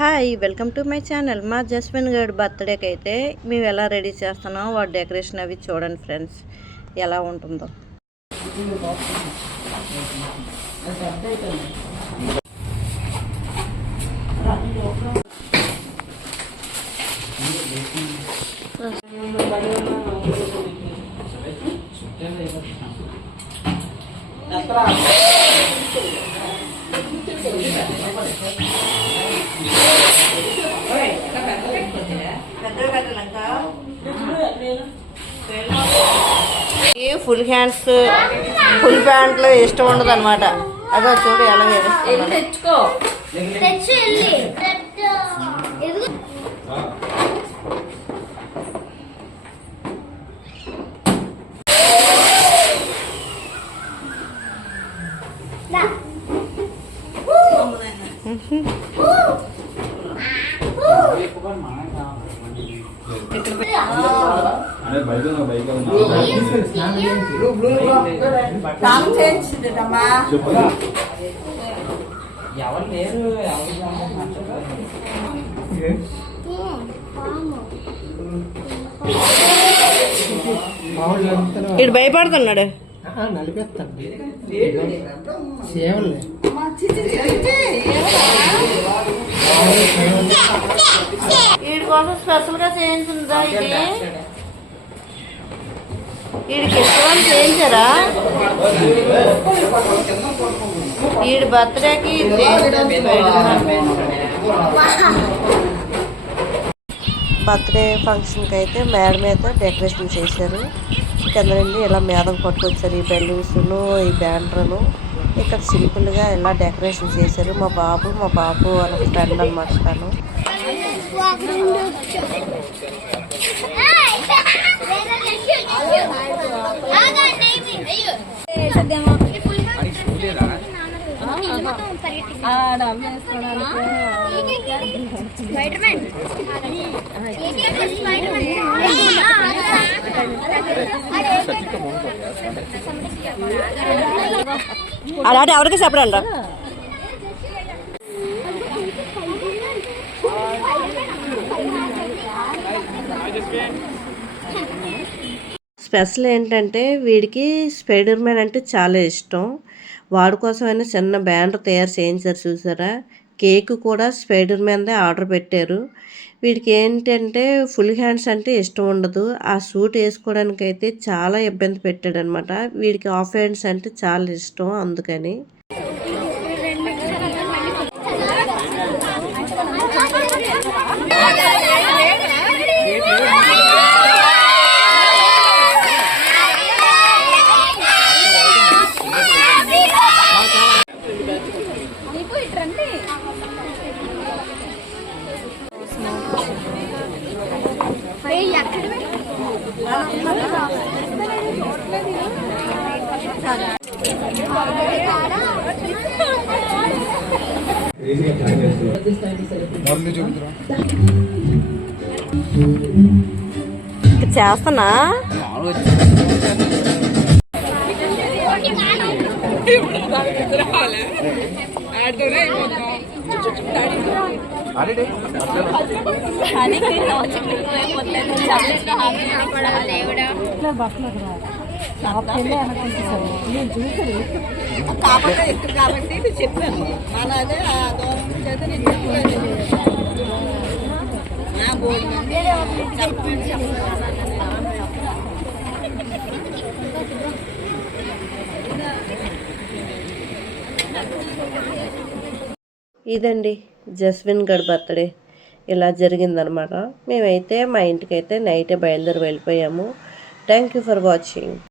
Hi welcome to my channel. మా జస్విన్ గడ్ బర్త్డేకి అయితే మేము ఎలా రెడీ చేస్తున్నాం వాటి డెకరేషన్ అవి చూడండి ఫ్రెండ్స్ ఎలా ఉంటుందో. ఫుల్ హ్యాండ్స్ ఫుల్ ప్యాంట్లు ఇష్టం ఉండదు అనమాట. అదో చూడు ఎలా తెచ్చుకో ఇటు భయపడుతున్నాడు. వీడి కోసం స్పెషల్ గా చేయించిందా? ఇది వీడికి ఇష్టమని చేయించారా? వీడి బర్త్డేకి బర్త్డే ఫంక్షన్కి అయితే మేడ మీద డెకరేషన్ చేశారు. కింద నుండి ఇలా మేదం పట్టుకొచ్చారు. ఈ బెలూన్స్ను ఈ బ్యానర్ను ఇక్కడ సింపుల్గా ఇలా డెకరేషన్ చేశారు. మా బాబు వాళ్ళ ఫ్రెండ్ అనమాట. తను అలాంటి ఎవరికి చెప్పరండి. స్పెషల్ ఏంటంటే వీడికి స్పైడర్ మ్యాన్ అంటే చాలా ఇష్టం. వాడి కోసమైనా చిన్న బ్యానర్ తయారు చేయించారు చూసారా. కేక్ కూడా స్పైడర్ మ్యాన్దే ఆర్డర్ పెట్టారు. వీడికి ఏంటంటే ఫుల్ హ్యాండ్స్ అంటే ఇష్టం ఉండదు. ఆ సూట్ వేసుకోవడానికి అయితే చాలా ఇబ్బంది పెట్టాడు అనమాట. వీడికి హాఫ్ హ్యాండ్స్ అంటే చాలా ఇష్టం. అందుకని చేస్తానా కాబట్టి చెప్పాను. అలాగే ఇదండి జస్విన్ గడ్ బర్త్డే ఇలా జరిగిందనమాట. మేమైతే మా ఇంటికైతే నైటే బయలుదేరి వెళ్ళిపోయాము. Thank you for watching.